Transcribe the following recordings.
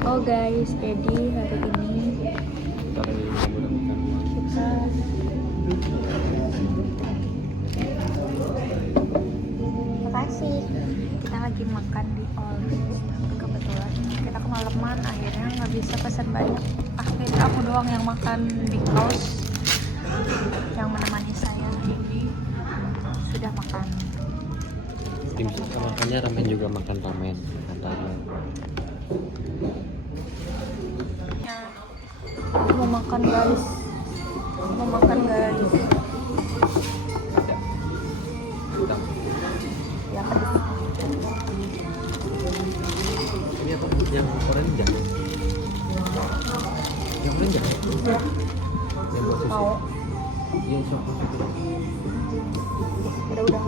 Oh guys, jadi hari ini kita makasih kita lagi makan di Always, tapi kebetulan kita kemalaman akhirnya nggak bisa pesan banyak. Akhirnya aku doang yang makan big house. Yang menemani saya ini sudah makan. Tim suka makannya ramen juga makan ramen antara. Mau makan guys, ya pedes. Ini apa? Yang orange? Yang orange? Ya, Yang buat susu? mau. Iya, sok. Udah.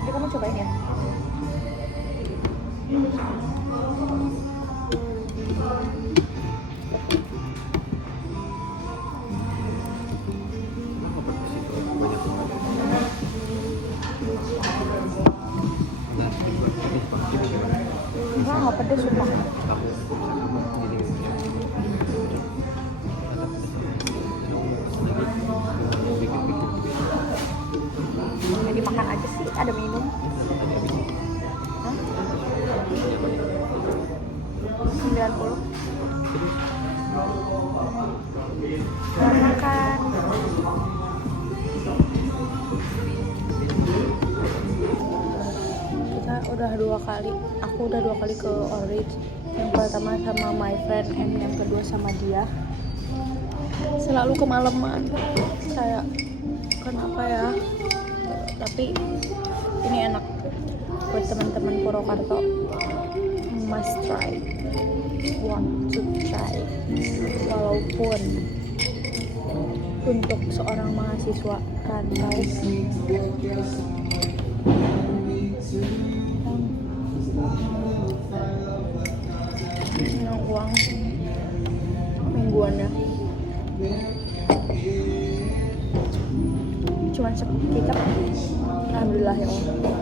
Jadi kamu cobain ya. Kenapa pedes itu? Banyak banget. Nah, dibuat pedes pasti bisa. Nggak pedes sumpah. Kamu gini. Ya dimakan aja sih, ada minum. Hah? 90. Makan. Kita udah 2 kali. Aku udah 2 kali ke Orange. Yang pertama sama my friend and yang kedua sama dia. Selalu kemalaman. Kayak kenapa ya? Tapi ini enak buat teman-teman Purwokerto. Must try. Want to try. Walaupun untuk seorang mahasiswa rantau yang uang mingguannya cuman sekitar, alhamdulillah ya Allah,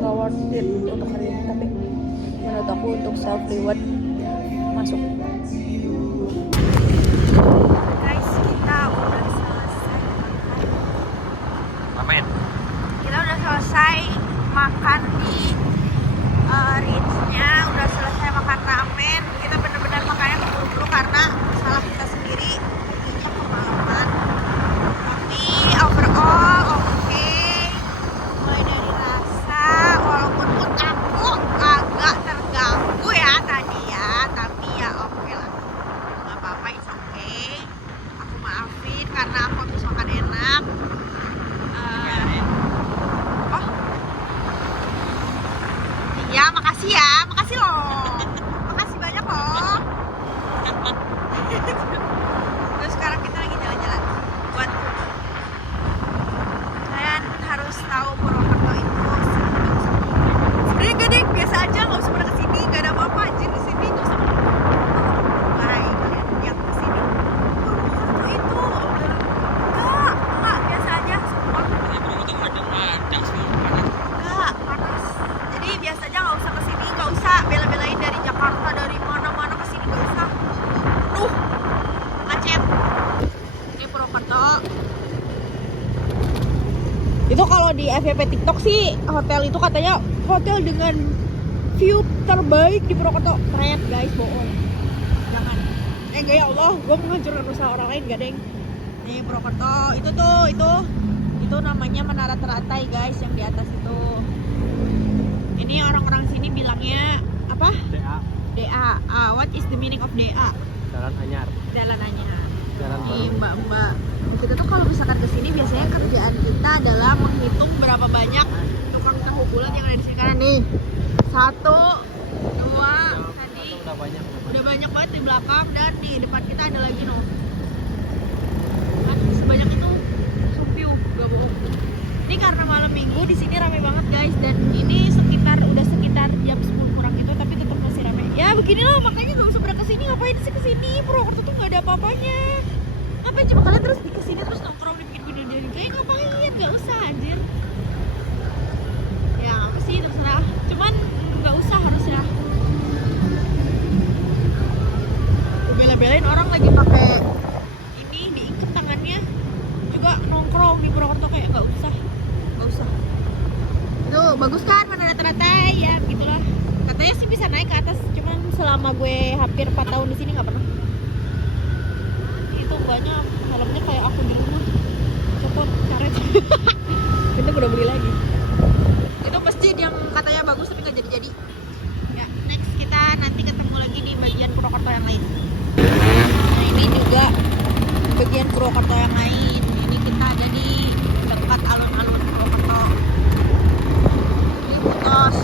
nggak worth it untuk hari ini, tapi menurut aku untuk self reward masuk. Guys, kita udah selesai Ramen. makan di Ritz-nya, udah selesai makan ramen. Kita bener-bener makannya keburu-buru karena salah kita sendiri, perginya kemalaman. Tapi overall oke. Mulai dari rasa, walaupun mood aku agak terganggu ya tadi ya, tapi ya oke lah, nggak apa-apa, it's okay. Aku maafin karena aku habis makan enak. Ya, makasih loh. Makasih banyak loh. Terus sekarang kita lagi jalan-jalan buat kudu. Kalian harus tahu Purwokerto itu sebenarnya gak deh, biasa aja, nggak usah pada kesini, nggak ada apa-apa anjir di sini, nggak usah. Hai kalian yang kesini, Purwokerto itu enggak biasa aja semua. Enggak, panas. Jadi biasa aja, nggak usah kesini, nggak usah bela-belain dari Jakarta, dari mana-mana kesini, nggak usah. Macet. Ini Purwokerto. Itu kalau di FYP TikTok sih, hotel itu katanya hotel dengan view terbaik di Purwokerto. Keren guys, bohong. Jangan. Enggak ya Allah, gue menghancurkan usaha orang lain, gak deng. Nih Purwokerto, itu namanya Menara Teratai guys, yang di atas itu. Ini orang-orang sini bilangnya apa? DA. What is the meaning of DA? Jalan Anyar. Jalan Anyar. Jalan Nih baru. mbak-mbak, kita tuh kalau misalkan kesini biasanya kerjaan kita adalah menghitung berapa banyak tukang tahu bulat yang ada di sini. Karena nih 1, 2 tadi Udah banyak banget di belakang, dan di depan kita ada lagi noh. Kan sebanyak itu view, gak bohong. Ini karena malam minggu di sini rame banget guys, dan ini udah sekitar jam 10 kurang itu, tapi tetap masih rame. Ya beginilah, makanya gak usah pernah kesini. Ngapain sih kesini? Purwokerto tuh gak ada apa-apanya. Ngapain coba kalian terus di kesini terus nongkrong dibikin video jadi kayak ngapain? Gak usah anjir. Ya apa sih, terserah. bagus kan mana rata-rata ya gitulah. Katanya sih bisa naik ke atas, cuman selama gue hampir 4 tahun di sini nggak pernah. Itu banyak helmnya kayak aku di rumah, copot karet. Kita udah beli lagi. Itu masjid yang katanya bagus tapi nggak jadi-jadi. Ya, next kita nanti ketemu lagi di bagian Purwokerto yang lain. Nah ini juga bagian Purwokerto yang lain. Ini kita ada di dekat alun-alun Purwokerto. Ini Kutos.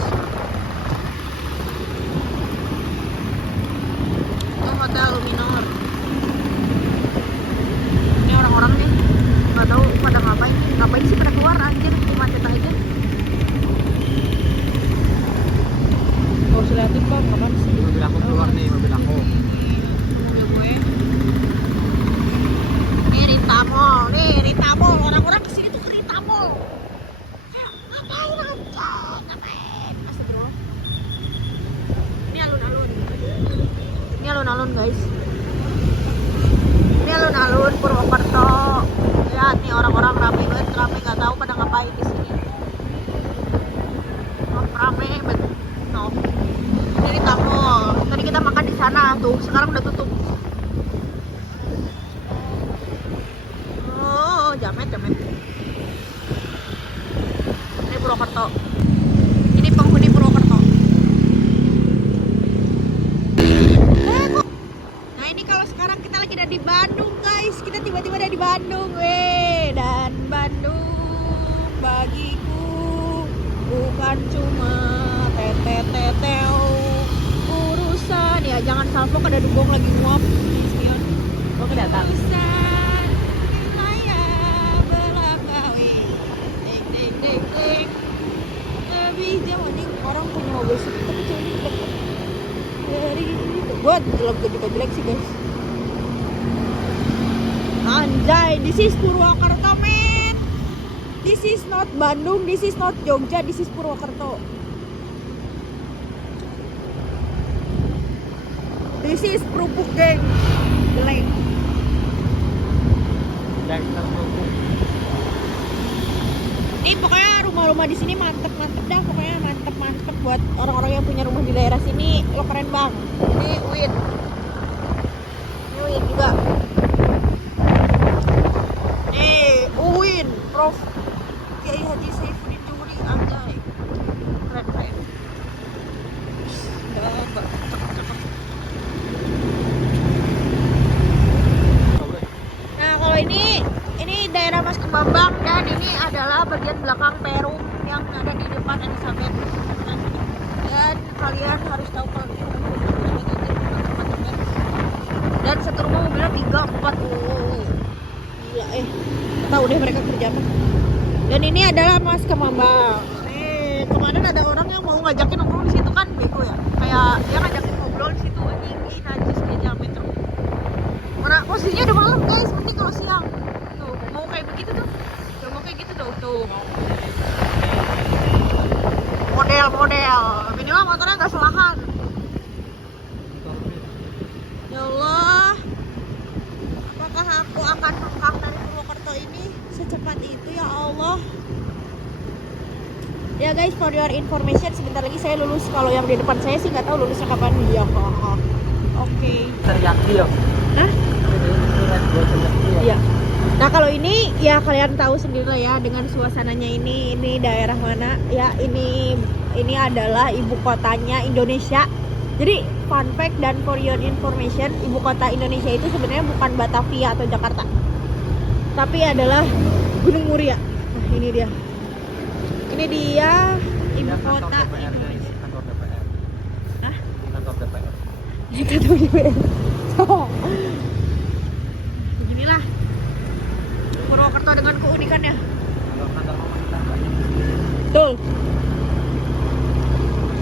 Itu Hotel Luminor. Ini orang-orang nih nggak tahu pada ngapain sih pada keluar anjir di macet aja. Harus liatin bang, kapan sih? Mobil aku keluar nih, mobil aku. Mobil gue. Ini Rita Mall. Orang-orang kesini tuh ke Rita Mall. Ngapain aja? Ngapain? Astagfirullah. Ini alun-alun guys. Ini alun-alun Purwokerto. Lihat nih orang-orang rame banget, nggak tahu pada ngapain di sini. Oh, rame banget. No. Ini Tamol. Tadi kita makan di sana tuh, sekarang udah tutup. Oh, jamet. Ini Purwokerto. Ini penghuni Purwokerto. Nah ini kalau sekarang kita lagi ada di Bandung guys. Kita tiba-tiba ada di Bandung, dan Bandung bagiku bukan cuma teteteteu urusan ya, jangan salvo ada dugong lagi nguap spion. Oh kedatang. Urusan wilayah Belakawi. Ding. Lebih jauh nih orang punya mobil tapi cuma deket dari itu. Gua juga jelek sih guys. Anjay, this is Purwokerto man. This is not Bandung, this is not Jogja, this is Purwokerto. This is Kerupuk geng. Jelek. Ini pokoknya rumah-rumah di sini mantep dah, pokoknya mantep buat orang-orang yang punya rumah di daerah sini. Lo keren bang. Ini Win juga. Uwin, Prof. Kiai Haji Saifuddin Juri, anjay. Keren. Cakep. Nah kalau ini daerah Mas Kembang dan ini adalah bagian belakang Perum yang ada di depan Elizabeth. Dan kalian harus tahu kalau ini dan satu rumah mobilnya 3-4. Gila tahu deh mereka kerja apa. Dan ini adalah Mas Kemambang. Nih kemarin ada orang yang mau ngajakin ngobrol di situ kan bego ya. Kayak dia ngajakin ngobrol di situ anjing, najis dia jamin tuh. Mana posisinya udah malam guys, penting kalau siang. Tuh mau kayak begitu tuh. Tuh. Model. Minimal motornya nggak selahan. Ya Allah. Apakah aku akan hengkang dari Purwokerto ini secepat itu ya Allah. Ya guys, for your information, sebentar lagi saya lulus. Kalau yang di depan saya sih nggak tahu lulusnya kapan dia. Oke. Teriak dia. Hah? Iya. Nah kalau ini ya kalian tahu sendiri lah ya dengan suasananya ini daerah mana ya, ini adalah ibu kotanya Indonesia. Jadi fun fact dan for your information, ibu kota Indonesia itu sebenarnya bukan Batavia atau Jakarta, tapi adalah Gunung Muria. Nah ini dia ibu kota Indonesia. Kantor DPR. Hah? Kantor DPR. Kantor DPR. Beginilah Purwokerto dengan keunikannya. Kantor pemerintah. Betul.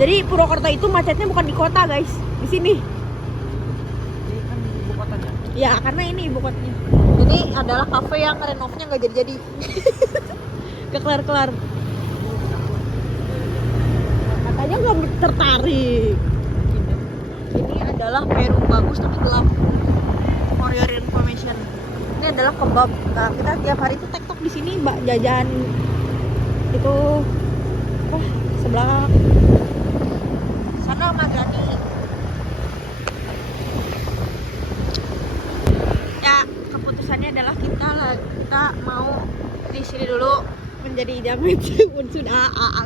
Jadi Purwokerto itu macetnya bukan di kota guys, di sini. Ini kan ibu kotanya. Ya karena ini ibu kotanya. Ini adalah kafe yang renovnya nggak jadi-jadi. Gak kelar-kelar. Katanya nggak tertarik. Ini adalah Perum bagus tapi gelap. For your information. Ini adalah kebab. Nah, kita tiap hari itu tektok di sini, mbak jajan itu sebelah. Sana Magani. Ya, keputusannya adalah kita mau di sini dulu menjadi jamin unsur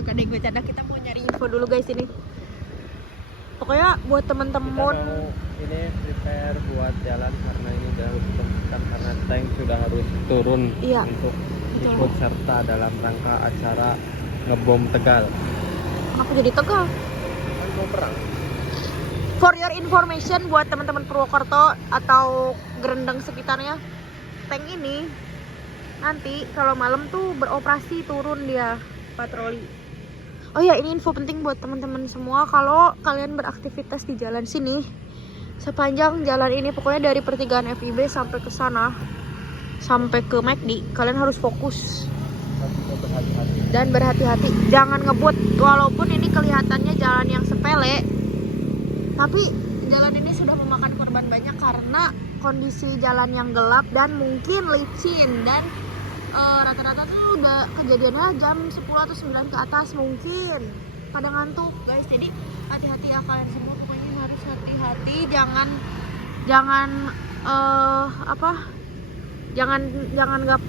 kadang gue canda, kita mau nyari info dulu guys ini. Pokoknya buat temen-temen ini prepare buat jalan karena ini udah ditentukan karena tank sudah harus turun Iya, untuk betul. ikut serta dalam rangka acara ngebom Tegal. Kenapa jadi Tegal? Kan mau perang. For your information buat teman-teman Purwokerto atau Gerendeng sekitarnya, tank ini nanti kalau malam tuh beroperasi turun dia patroli. Oh ya, ini info penting buat teman-teman semua, kalau kalian beraktivitas di jalan sini, sepanjang jalan ini pokoknya dari pertigaan FIB sampai ke sana, sampai ke McD, kalian harus fokus dan berhati-hati. Jangan ngebut, walaupun ini kelihatannya jalan yang sepele, tapi jalan ini sudah memakan korban banyak karena kondisi jalan yang gelap dan mungkin licin, dan rata-rata tuh udah kejadiannya jam 10 atau 9 ke atas, mungkin pada ngantuk guys. Jadi hati-hati ya kalian semua, pokoknya harus hati-hati, jangan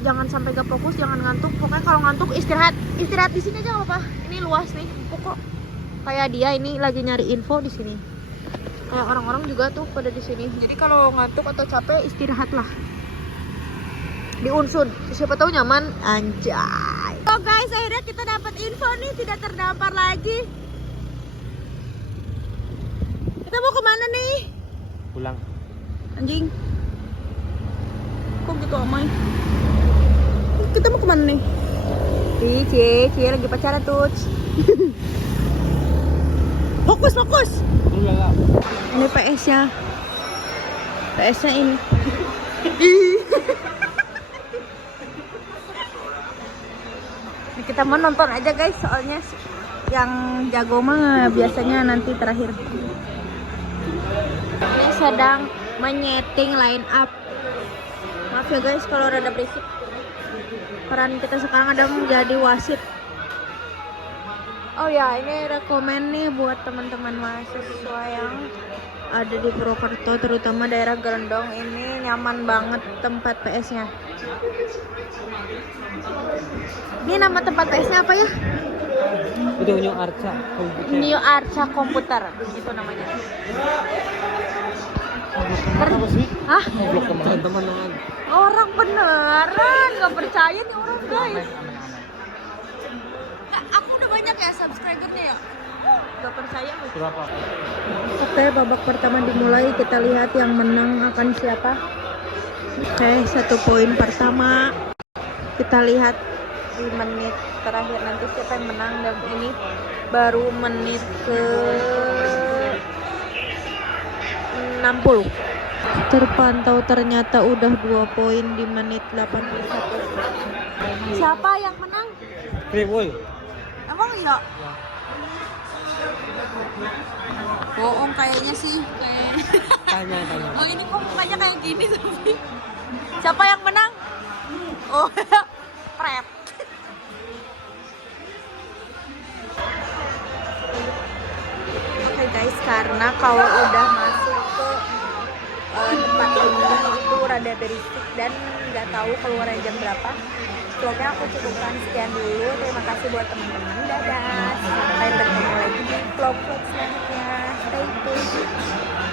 jangan sampai gak fokus, jangan ngantuk. Pokoknya kalau ngantuk istirahat di sini aja nggak apa-apa. Ini luas nih, pokok kayak dia ini lagi nyari info di sini. Kayak orang-orang juga tuh pada di sini. Jadi kalau ngantuk atau capek istirahatlah di Unsud, siapa tahu nyaman, anjay. Oh guys, akhirnya kita dapat info nih, tidak terdampar lagi. Kita mau kemana nih? Pulang. Anjing, kok gitu amai? Kita mau kemana nih? Cie lagi pacaran tuh. Fokus. Ini PS-nya ini. Kita mau nonton aja guys, soalnya yang jago mah biasanya nanti terakhir. Ini sedang menyeting line up. Maaf ya guys kalau rada berisik. Peran kita sekarang ada menjadi wasit. Oh ya, ini rekomen nih buat teman-teman mahasiswa yang ada di Purwokerto, terutama daerah Gerendong. Ini nyaman banget tempat PS-nya. Ini nama tempat PS-nya apa ya? Itu New Arca Komputer. New Arca Komputer, itu namanya. Apa sih? Hah? Goblok teman-teman. Orang beneran, gak percaya nih orang guys. Aku udah banyak ya subscribernya ya. Gak percaya loh. Berapa? Oke, babak pertama dimulai. Kita lihat yang menang akan siapa. Oke, 1 poin pertama. Kita lihat di menit terakhir nanti siapa yang menang, dan ini baru menit ke 60. Terpantau ternyata udah 2 poin di menit 81. Siapa yang menang? Kriwul. Emang iya? Bohong kayaknya sih, Tanya. Oh, ini kok mukanya kayak gini tapi. Siapa yang menang? Oh, Pret. Oke guys, karena kalau udah masuk ke tempat ini itu rada berisik dan nggak tahu keluarnya jam berapa. Vlognya aku cukupkan sekian dulu. Terima kasih buat teman-teman. Dadah. Sampai bertemu lagi di vlog selanjutnya. Stay tune.